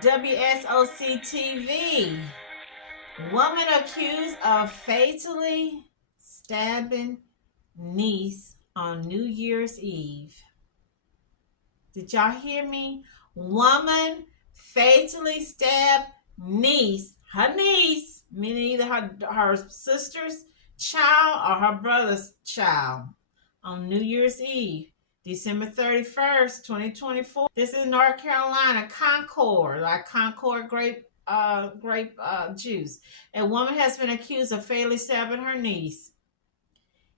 WSOC TV. Woman accused of fatally stabbing niece on New Year's Eve. Did y'all hear me? Woman fatally stabbed her niece, meaning either her sister's child or her brother's child, on New Year's Eve, December 31st, 2024. This is North Carolina, Concord, like Concord grape juice. A woman has been accused of fatally stabbing her niece.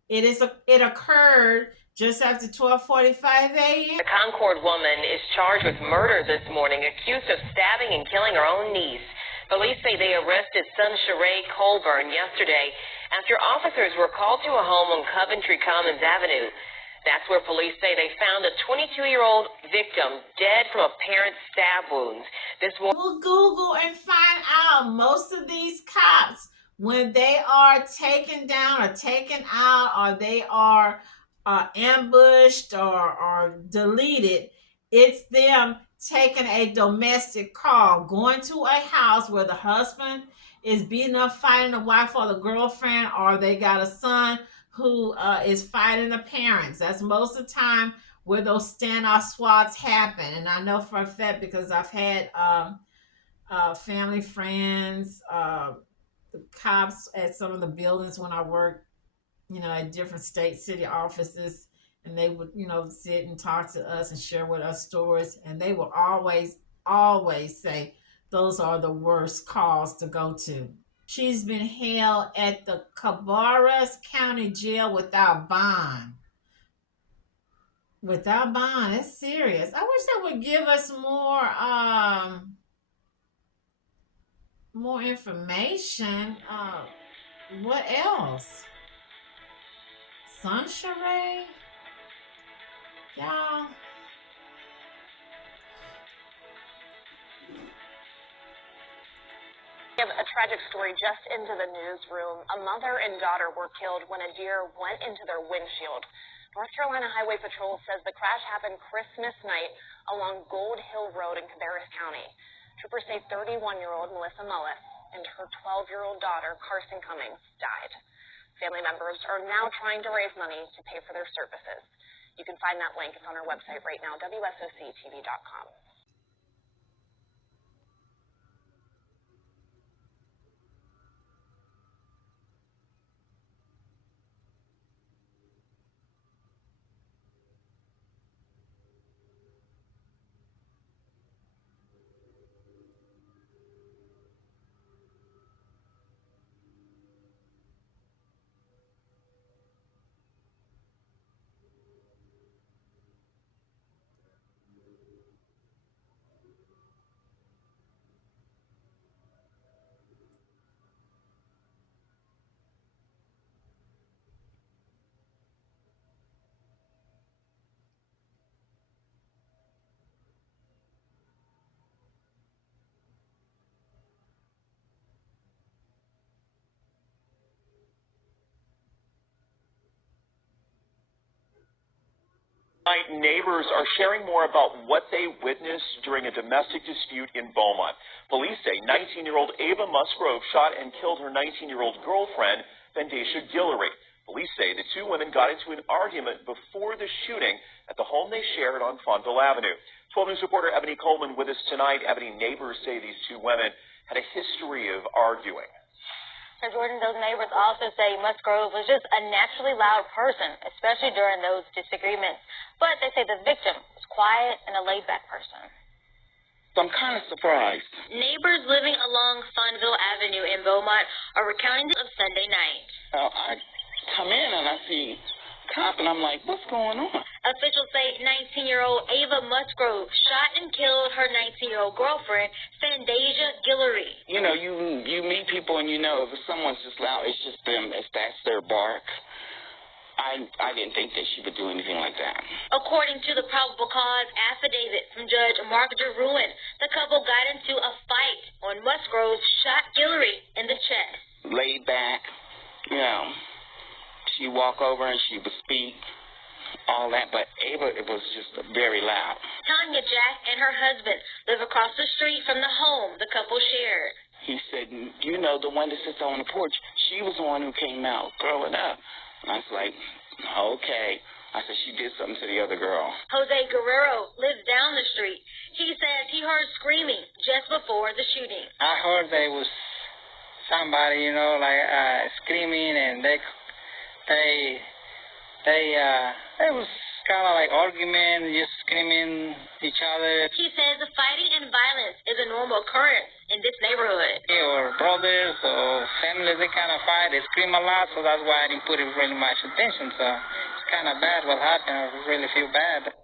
It occurred just after 12:45 a.m. The Concord woman is charged with murder this morning, accused of stabbing and killing her own niece. Police say they arrested Sheree Colburn yesterday after officers were called to a home on Coventry Commons Avenue. That's where police say they found a 22-year-old victim dead from apparent stab wounds. We'll Google and find out. Most of these cops, when they are taken down or taken out, or they are ambushed or deleted, it's them taking a domestic call, going to a house where the husband is beating up, fighting the wife or the girlfriend, or they got a son who is fighting the parents. That's most of the time where those standoff swats happen. And I know for a fact because I've had family friends, the cops at some of the buildings when I worked, at different state city offices, and they would, sit and talk to us and share with us stories. And they will always say those are the worst calls to go to. She's been held at the Cabarrus County Jail without bond. Without bond, it's serious. I wish they would give us more information. What else? Sheree? Y'all. A tragic story just into the newsroom. A mother and daughter were killed when a deer went into their windshield. North Carolina Highway Patrol says the crash happened Christmas night along Gold Hill Road in Cabarrus County. Troopers say 31-year-old Melissa Mullis and her 12-year-old daughter, Carson Cummings, died. Family members are now trying to raise money to pay for their services. You can find that link. It's on our website right now, WSOCTV.com. Neighbors are sharing more about what they witnessed during a domestic dispute in Beaumont. Police say 19-year-old Ava Musgrove shot and killed her 19-year-old girlfriend, Fandashia Guillory. Police say the two women got into an argument before the shooting at the home they shared on Fonville Avenue. 12 News reporter Ebony Coleman with us tonight. Ebony, neighbors say these two women had a history of arguing. Jordan, those neighbors also say Musgrove was just a naturally loud person, especially during those disagreements. But they say the victim was quiet and a laid-back person. So I'm kind of surprised. Neighbors living along Fonville Avenue in Beaumont are recounting of Sunday night. I come in and I see cop, and I'm like, what's going on? Officials say 19-year-old Ava Musgrove shot and killed her 19-year-old girlfriend, Fandashia Guillory. You know, you meet people and you know if someone's just loud, it's just them, that's their bark. I didn't think that she would do anything like that. According to the probable cause affidavit from Judge Mark DeRuin, the couple got into a fight when Musgrove shot Guillory in the chest. Laid back, you know. She walk over and she would speak. all that, but Ava, it was just very loud. Tanya Jack and her husband live across the street from the home the couple shared. He said, you know, the one that sits on the porch, she was the one who came out throwing up. And I was like, okay. I said, she did something to the other girl. Jose Guerrero lives down the street. He says he heard screaming just before the shooting. I heard there was somebody, you know, like screaming, and they was kind of like argument, just screaming each other. He says the fighting and violence is a normal occurrence in this neighborhood. Or brothers or families, they kind of fight, they scream a lot, so that's why I didn't put it really much attention. So it's kind of bad what happened. I really feel bad.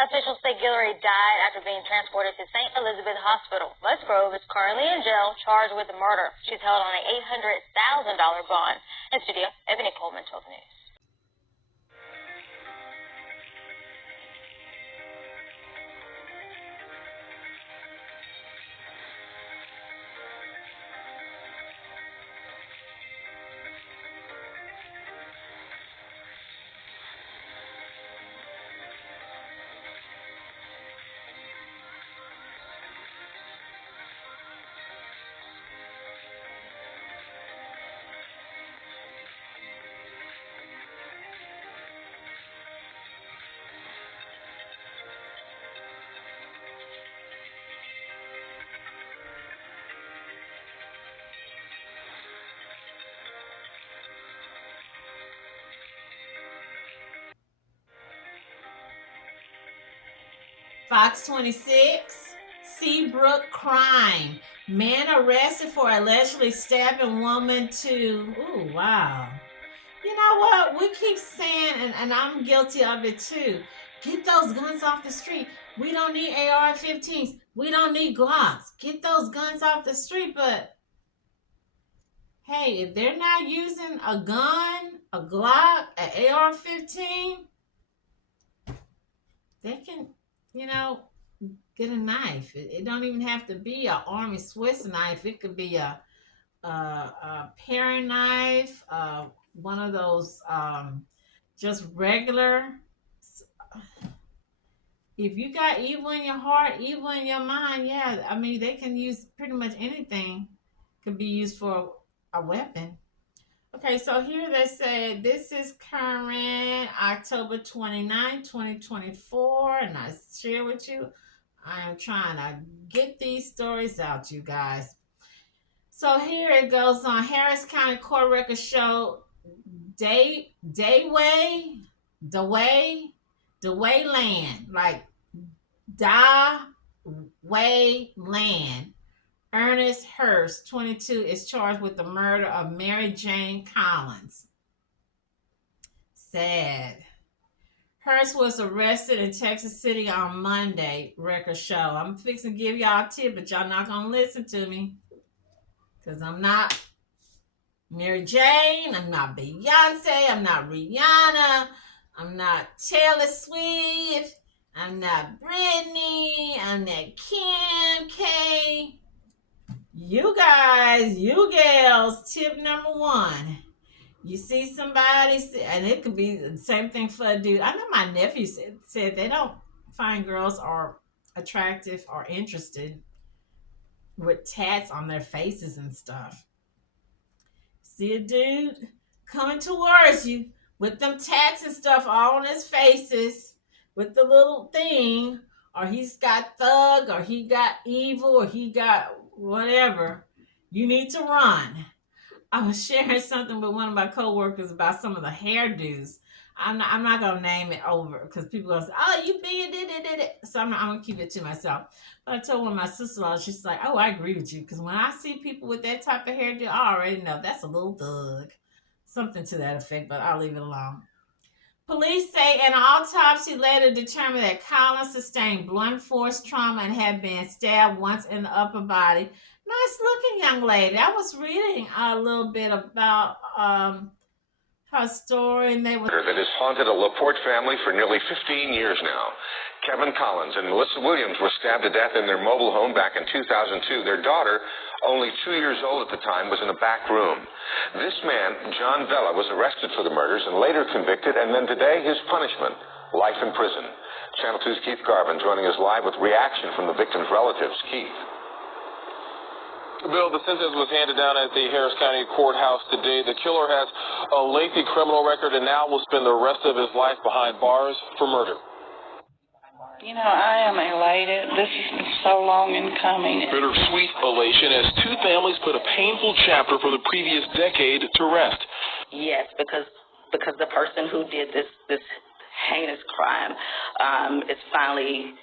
Officials say Guillory died after being transported to St. Elizabeth Hospital. Musgrove is currently in jail, charged with murder. She's held on an $800,000 bond. In studio, Ebony Coleman, 12 News. Fox 26, Seabrook crime. Man arrested for allegedly stabbing woman to, ooh, wow. You know what? We keep saying, and I'm guilty of it too, get those guns off the street. We don't need AR-15s. We don't need Glocks. Get those guns off the street. But, hey, if they're not using a gun, a Glock, an AR-15, they can, you know, get a knife. It don't even have to be an Army Swiss knife. It could be a paring knife, one of those just regular. If you got evil in your heart, evil in your mind, yeah, I mean, they can use pretty much anything could be used for a weapon. Okay, so here they say this is current October 29, 2024, and I share with you. I am trying to get these stories out, you guys. So here it goes on. Harris County Court records show Dawaland, like Dawaland. Ernest Hurst, 22, is charged with the murder of Mary Jane Collins. Sad. Hurst was arrested in Texas City on Monday, records show. I'm fixing to give y'all a tip, but y'all not going to listen to me. Because I'm not Mary Jane, I'm not Beyonce, I'm not Rihanna, I'm not Taylor Swift, I'm not Britney, I'm not Kim K. You guys, you gals, tip number one. You see somebody, and it could be the same thing for a dude. I know my nephew said they don't find girls are attractive or interested with tats on their faces and stuff. See a dude coming towards you with them tats and stuff all on his faces with the little thing, or he's got thug, or he got evil, or he got whatever, you need to run. I was sharing something with one of my coworkers about some of the hairdos. I'm not gonna name it over because people are gonna say, "Oh, you did it." So I'm gonna keep it to myself. But I told one of my sister-in-laws, she's like, "Oh, I agree with you," because when I see people with that type of hairdo, I already know that's a little thug, something to that effect. But I'll leave it alone. Police say an autopsy later determined that Collins sustained blunt force trauma and had been stabbed once in the upper body. Nice looking young lady. I was reading a little bit about her story, and they were that has haunted a LaPorte family for nearly 15 years now. Kevin Collins and Melissa Williams were stabbed to death in their mobile home back in 2002. Their daughter only 2 years old at the time, was in a back room. This man, John Vella, was arrested for the murders and later convicted, and then today his punishment, life in prison. Channel 2's Keith Garvin joining us live with reaction from the victim's relatives. Keith. Bill, the sentence was handed down at the Harris County Courthouse today. The killer has a lengthy criminal record and now will spend the rest of his life behind bars for murder. You know, I am elated. This has been so long in coming. Bittersweet elation as two families put a painful chapter from the previous decade to rest. Yes, because the person who did this heinous crime is finally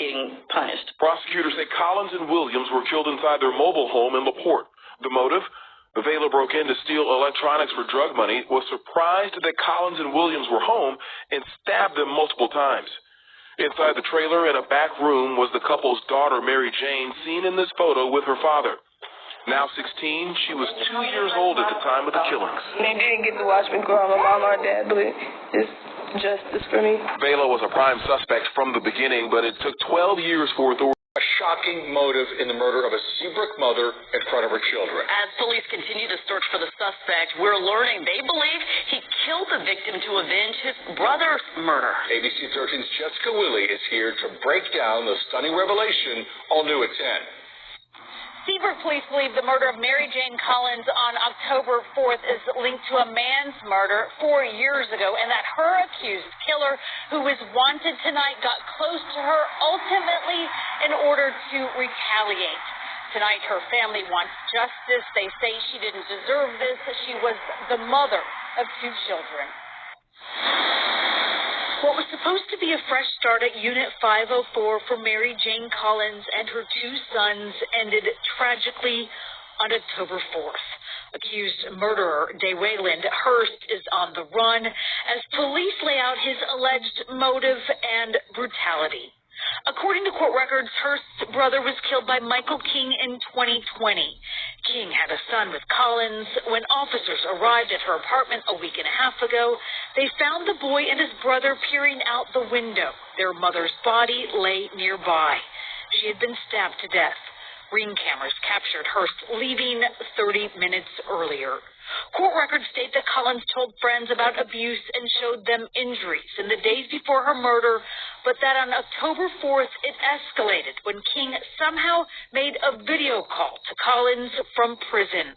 getting punished. Prosecutors say Collins and Williams were killed inside their mobile home in LaPorte. The motive? The Vela broke in to steal electronics for drug money, was surprised that Collins and Williams were home, and stabbed them multiple times. Inside the trailer in a back room was the couple's daughter, Mary Jane, seen in this photo with her father. Now 16, she was 2 years old at the time of the killings. They didn't get to watch me grow up, my mom or dad, but it's justice for me. Vela was a prime suspect from the beginning, but it took 12 years for authorities. A shocking motive in the murder of a Seabrook mother in front of her children. As police continue to search for the suspect, we're learning they believe he killed the victim to avenge his brother's murder. ABC 13's Jessica Willie is here to break down the stunning revelation, all new at 10. Seabrook police believe the murder of Mary Jane Collins on October 4th is linked to a man's murder 4 years ago, and that her accused killer, who is wanted tonight, got close to her ultimately in order to retaliate. Tonight, her family wants justice. They say she didn't deserve this. She was the mother of 2 children. What was supposed to be a fresh start at Unit 504 for Mary Jane Collins and her 2 sons ended tragically on October 4th. Accused murderer Dawaland Hurst is on the run as police lay out his alleged motive and brutality. According to court records, Hurst's brother was killed by Michael King in 2020. King had a son with Collins. When officers arrived at her apartment a week and a half ago, they found the boy and his brother peering out the window. Their mother's body lay nearby. She had been stabbed to death. Ring cameras captured Hurst leaving 30 minutes earlier. Court records state that Collins told friends about abuse and showed them injuries in the days before her murder, but that on October 4th it escalated when King somehow made a video call to Collins from prison.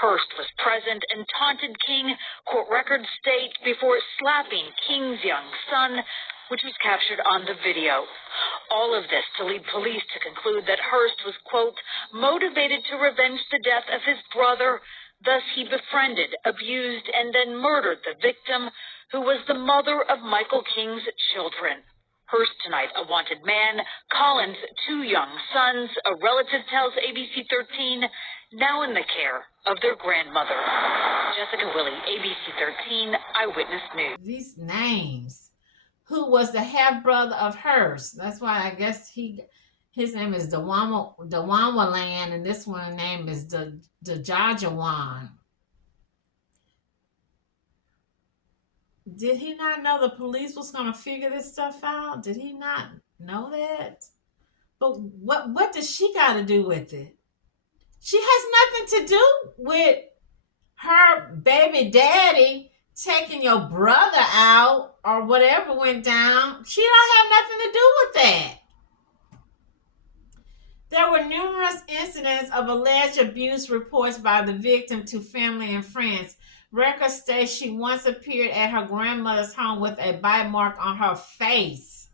Hurst was present and taunted King, court records state, before slapping King's young son, which was captured on the video. All of this to lead police to conclude that Hurst was, quote, motivated to revenge the death of his brother. Thus, he befriended, abused, and then murdered the victim, who was the mother of Michael King's children. Hurst tonight, a wanted man. Collins, 2 young sons. A relative tells ABC 13, now in the care of their grandmother. Jessica Willie, ABC 13, Eyewitness News. These names. Who was the half-brother of Hurst? That's why I guess his name is Dawaland, and this one's name is Jajawan. Did he not know the police was going to figure this stuff out? Did he not know that? But what does she got to do with it? She has nothing to do with her baby daddy taking your brother out or whatever went down. She don't have nothing to do with that. There were numerous incidents of alleged abuse reports by the victim to family and friends. Records state she once appeared at her grandmother's home with a bite mark on her face.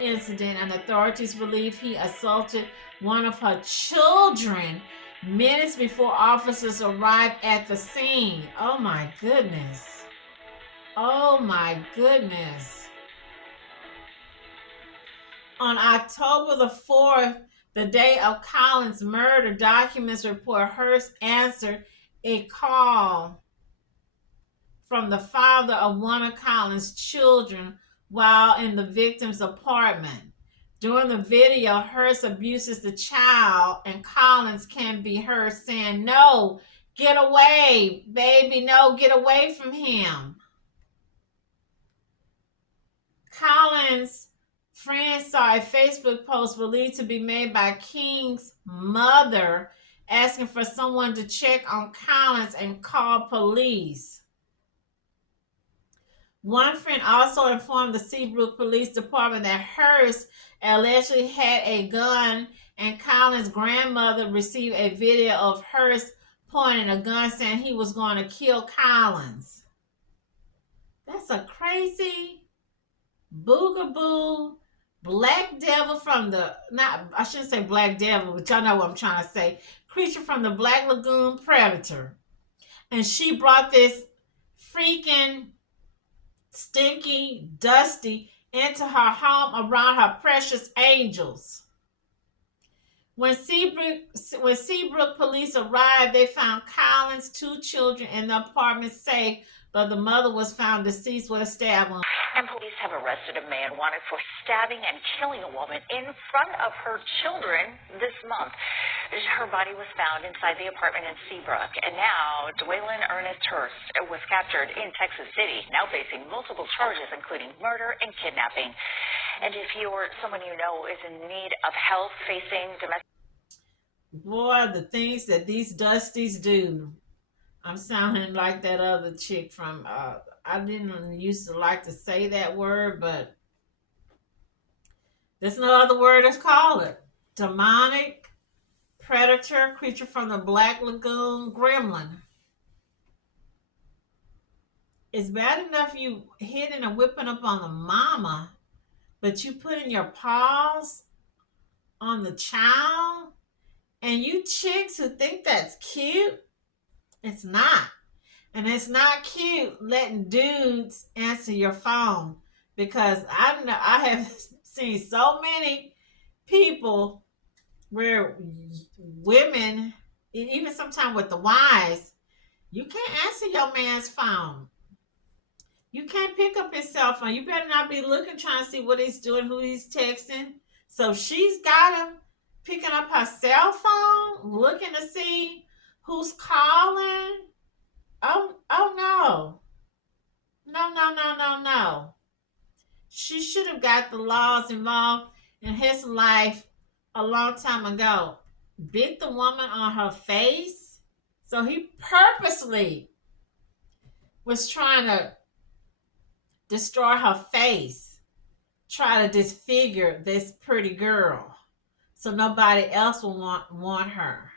incident, and authorities believe he assaulted one of her children minutes before officers arrived at the scene. Oh my goodness. Oh my goodness. On October the 4th, the day of Collins' murder, documents report Hearst answered a call from the father of one of Collins' children while in the victim's apartment. During the video, Hearst abuses the child, and Collins can be heard saying, "No, get away, baby, no, get away from him." Collins' friends saw a Facebook post believed to be made by King's mother asking for someone to check on Collins and call police. One friend also informed the Seabrook Police Department that Hearst allegedly had a gun, and Collins' grandmother received a video of Hearst pointing a gun saying he was going to kill Collins. That's a crazy boogaboo black devil from the, not, I shouldn't say black devil, but y'all know what I'm trying to say, creature from the Black Lagoon predator. And she brought this freaking stinky, dusty into her home around her precious angels. When Seabrook police arrived, they found Collins' 2 children in the apartment safe, but the mother was found deceased with a stab wound. And police have arrested a man wanted for stabbing and killing a woman in front of her children this month. Her body was found inside the apartment in Seabrook, and now Dwaylen Ernest Hearst was captured in Texas City, now facing multiple charges, including murder and kidnapping. And if you're someone you know is in need of help facing domestic... Boy, the things that these Dusties do. I'm sounding like that other chick from, I didn't used to like to say that word, but there's no other word to call it. Demonic, predator, creature from the Black Lagoon, gremlin. It's bad enough you hitting and whipping up on the mama, but you putting your paws on the child, and you chicks who think that's cute, it's not. And it's not cute letting dudes answer your phone, because I have seen so many people where women, even sometimes with the wives, you can't answer your man's phone. You can't pick up his cell phone. You better not be looking, trying to see what he's doing, who he's texting. So she's got him picking up her cell phone, looking to see who's calling. Oh no. No. She should have got the laws involved in his life a long time ago. Bit the woman on her face. So he purposely was trying to destroy her face, try to disfigure this pretty girl so nobody else will want her.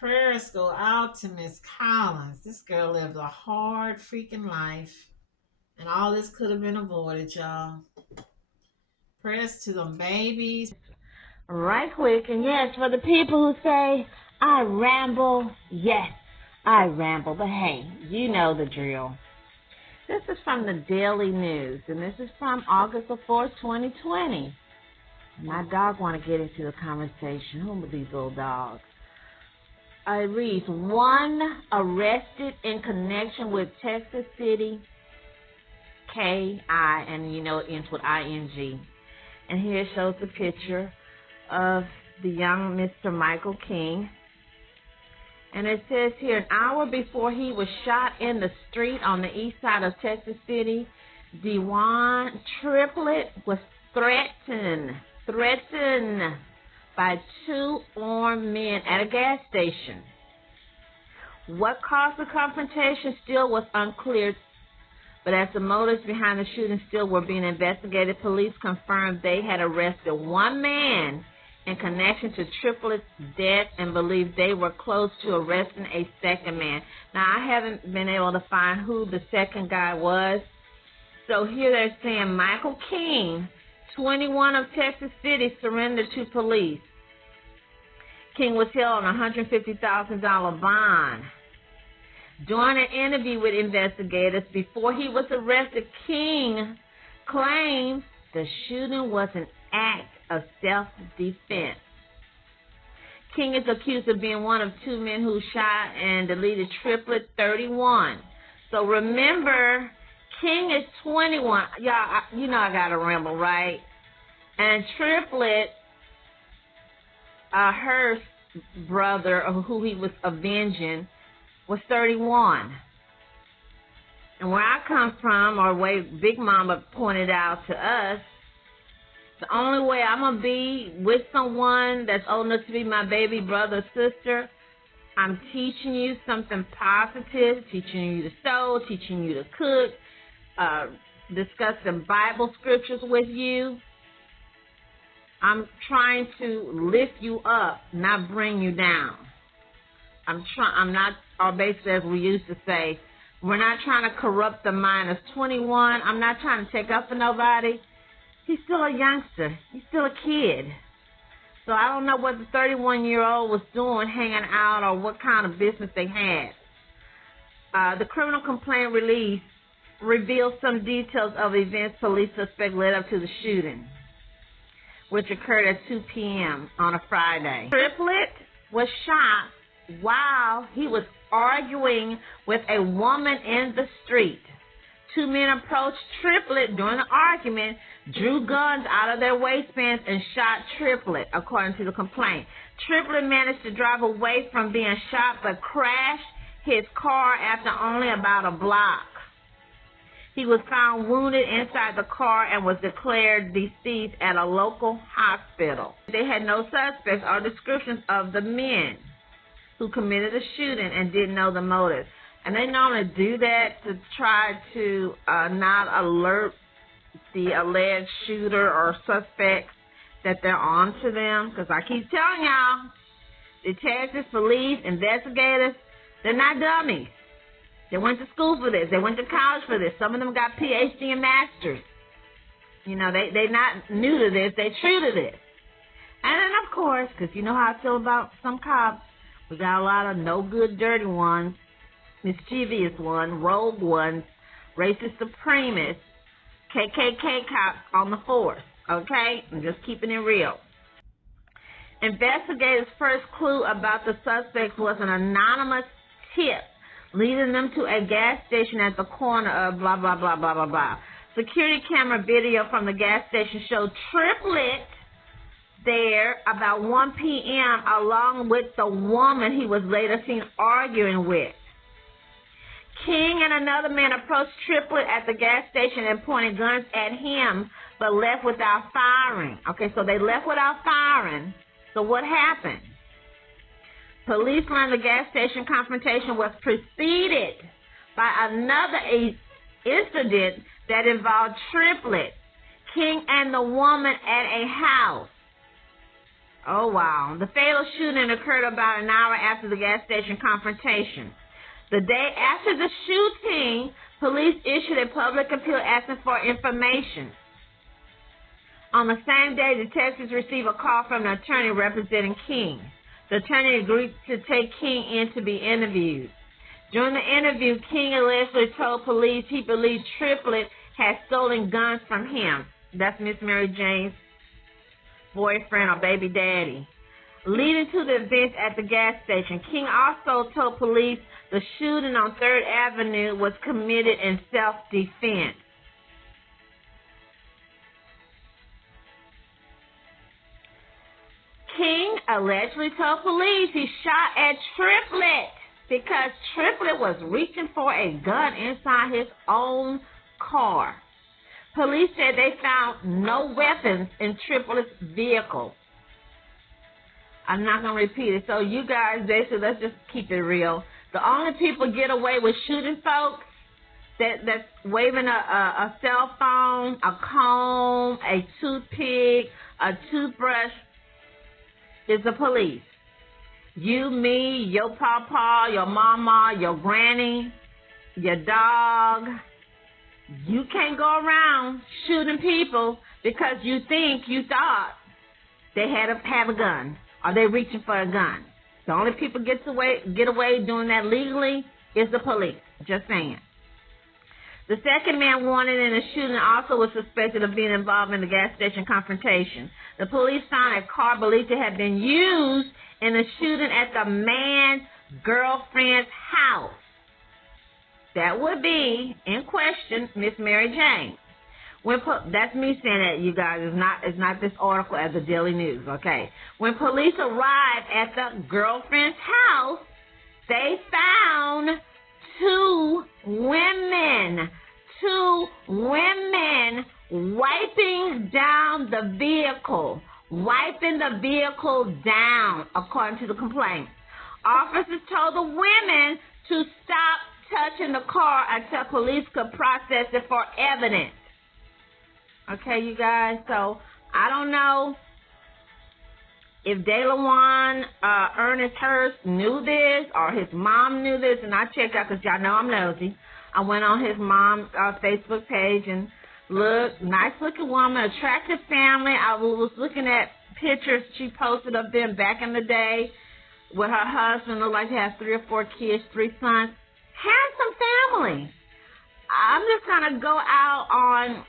Prayers go out to Miss Collins. This girl lived a hard freaking life, and all this could have been avoided, y'all. Prayers to them babies. Right quick, and yes, for the people who say, I ramble, yes, I ramble, but hey, you know the drill. This is from the Daily News, and this is from August the 4th, 2020. My dog want to get into the conversation. Who are these little dogs? It reads, 1 arrested in connection with Texas City, K.I., and you know it ends with I-N-G. And here it shows the picture of the young Mr. Michael King. And it says here, an hour before he was shot in the street on the east side of Texas City, Dewan Triplett was threatened by 2 armed men at a gas station. What caused the confrontation still was unclear, but as the motives behind the shooting still were being investigated, police confirmed they had arrested 1 man in connection to Triplett's death and believed they were close to arresting a 2nd man. Now, I haven't been able to find who the 2nd guy was, So here they're saying Michael King, 21 of Texas City, surrendered to police. King was held on a $150,000 bond. During an interview with investigators before he was arrested, King claimed the shooting was an act of self-defense. King is accused of being one of two men who shot and deleted Triplet 31. So remember, King is 21. Y'all, you know I gotta ramble, right? And Triplet, her brother, who he was avenging, was 31. And where I come from, or way Big Mama pointed out to us, the only way I'm going to be with someone that's old enough to be my baby brother or sister, I'm teaching you something positive, teaching you to sew, teaching you to cook, discussing Bible scriptures with you. I'm trying to lift you up, not bring you down. I'm not, or basically as we used to say, we're not trying to corrupt the mind of 21. I'm not trying to take up for nobody. He's still a youngster. He's still a kid. So I don't know what the 31-year-old was doing, hanging out, or what kind of business they had. The criminal complaint release reveals some details of events police suspect led up to the shooting, which occurred at 2 p.m. on a Friday. Triplet was shot while he was arguing with a woman in the street. Two men approached Triplet during the argument, drew guns out of their waistbands, and shot Triplet, according to the complaint. Triplet managed to drive away from being shot, but crashed his car after only about a block. He was found wounded inside the car and was declared deceased at a local hospital. They had no suspects or descriptions of the men who committed the shooting and didn't know the motive. And they normally do that to try to not alert the alleged shooter or suspects that they're on to them. Because I keep telling y'all, detectives, police, investigators, they're not dummies. They went to school for this. They went to college for this. Some of them got PhD and masters. You know, they're not new to this. They're true to this. And then, of course, because you know how I feel about some cops, we got a lot of no good, dirty ones, mischievous ones, rogue ones, racist supremacists, KKK cops on the force. Okay? I'm just keeping it real. Investigators' first clue about the suspects was an anonymous tip leading them to a gas station at the corner of blah, blah, blah, blah, blah, blah. Security camera video from the gas station showed Triplet there about 1 p.m. along with the woman he was later seen arguing with. King and another man approached Triplet at the gas station and pointed guns at him, but left without firing. Okay, so they left without firing. So what happened? Police learned the gas station confrontation was preceded by another incident that involved Triplet, King, and the woman at a house. Oh, wow. The fatal shooting occurred about an hour after the gas station confrontation. The day after the shooting, police issued a public appeal asking for information. On the same day, detectives received a call from an attorney representing King. The attorney agreed to take King in to be interviewed. During the interview, King allegedly told police he believed Triplet had stolen guns from him. That's Miss Mary Jane's boyfriend or baby daddy. Leading to the events at the gas station, King also told police the shooting on 3rd Avenue was committed in self-defense. King allegedly told police he shot at Triplet because Triplet was reaching for a gun inside his own car. Police said they found no weapons in Triplet's vehicle. I'm not going to repeat it. So you guys, basically, let's just keep it real. The only people get away with shooting folks that's waving a cell phone, a comb, a toothpick, a toothbrush, is the police. You, me, your papa, your mama, your granny, your dog, You can't go around shooting people because you thought they have a gun or they're reaching for a gun. The only people get away doing that legally is the police. Just saying. The second man wanted in the shooting also was suspected of being involved in the gas station confrontation. The police found a car believed to have been used in the shooting at the man's girlfriend's house. That would be, in question, Miss Mary Jane. That's me saying that, you guys. It's not this article at the Daily News, okay? When police arrived at the girlfriend's house, they found two women wiping down the vehicle, down, according to the complaint. Officers told the women to stop touching the car until police could process it for evidence. Okay, you guys, so I don't know if Dawaland Ernest Hurst knew this or his mom knew this, and I checked out because y'all know I'm nosy. I went on his mom's Facebook page and looked, nice looking woman, attractive family. I was looking at pictures she posted of them back in the day with her husband. Looked like they have 3 or 4 kids, 3 sons. Handsome family. I'm just going to go out on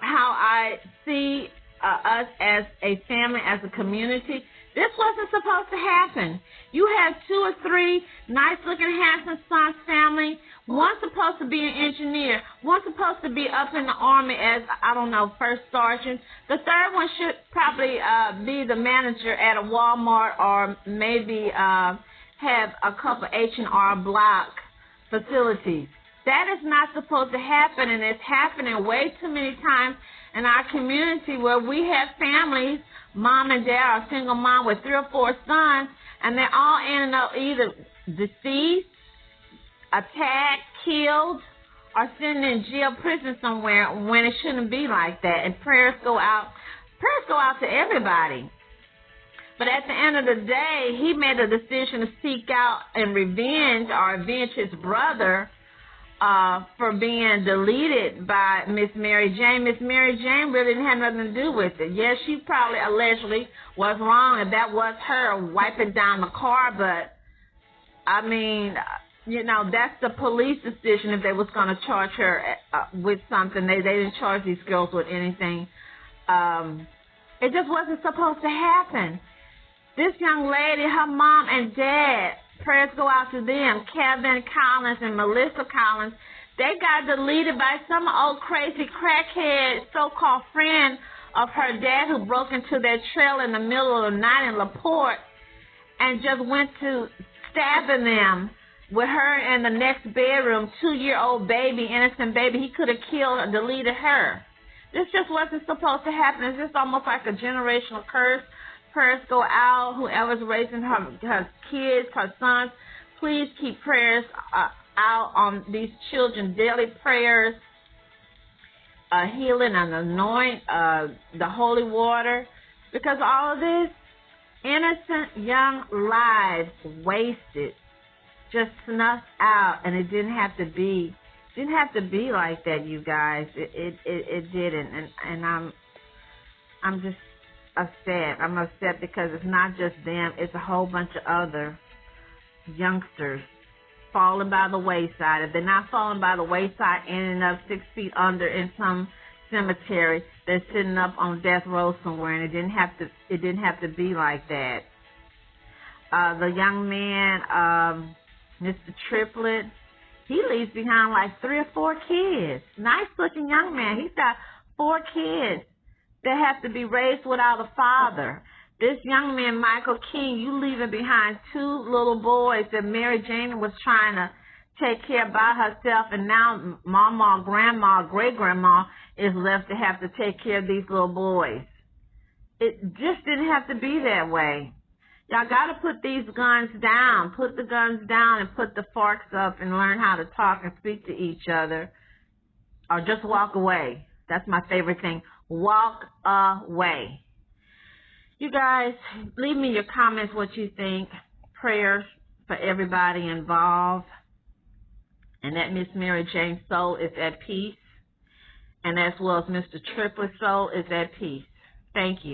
how I see us as a family, as a community. This wasn't supposed to happen. You have 2 or 3 nice-looking, handsome sons family. One's supposed to be an engineer. One's supposed to be up in the Army as, I don't know, first sergeant. The third one should probably be the manager at a Walmart or maybe have a couple H&R Block facilities. That is not supposed to happen, and it's happening way too many times in our community where we have families, mom and dad or single mom with 3 or 4 sons, and they're all ending up either deceased, attacked, killed, or sitting in jail, prison somewhere when it shouldn't be like that. And prayers go out to everybody. But at the end of the day, he made a decision to seek out and avenge his brother for being deleted by Miss Mary Jane. Miss Mary Jane really didn't have nothing to do with it. Yes, she probably allegedly was wrong, and that was her wiping down the car, but, I mean, you know, that's the police decision if they was going to charge her with something. They didn't charge these girls with anything. It just wasn't supposed to happen. This young lady, her mom and dad, prayers go out to them, Kevin Collins and Melissa Collins, they got deleted by some old crazy crackhead so-called friend of her dad who broke into their trailer in the middle of the night in LaPorte and just went to stabbing them with her in the next bedroom, 2-year-old baby, innocent baby. He could have killed or deleted her. This just wasn't supposed to happen. It's just almost like a generational curse. Prayers go out. Whoever's raising her kids, her sons, please keep prayers out on these children. Daily prayers, healing and anoint the holy water, because all of this innocent young lives wasted, just snuffed out, and it didn't have to be like that, you guys. It didn't, and I'm just upset. I'm upset because it's not just them, it's a whole bunch of other youngsters falling by the wayside. If they're not falling by the wayside, ending up 6 feet under in some cemetery, they're sitting up on death row somewhere, and it didn't have to be like that. The young man, Mr. Triplett, he leaves behind like 3 or 4 kids. Nice looking young man. He's got 4 kids that have to be raised without a father. This young man, Michael King, you leaving behind 2 little boys that Mary Jane was trying to take care of by herself, and now mama, grandma, great-grandma is left to have to take care of these little boys. It just didn't have to be that way. Y'all got to put these guns down. Put the guns down and put the forks up and learn how to talk and speak to each other, or just walk away. That's my favorite thing. Walk away. You guys, leave me your comments, what you think. Prayers for everybody involved, and that Miss Mary Jane's soul is at peace. and as well as Mr. Tripler's soul is at peace. Thank you.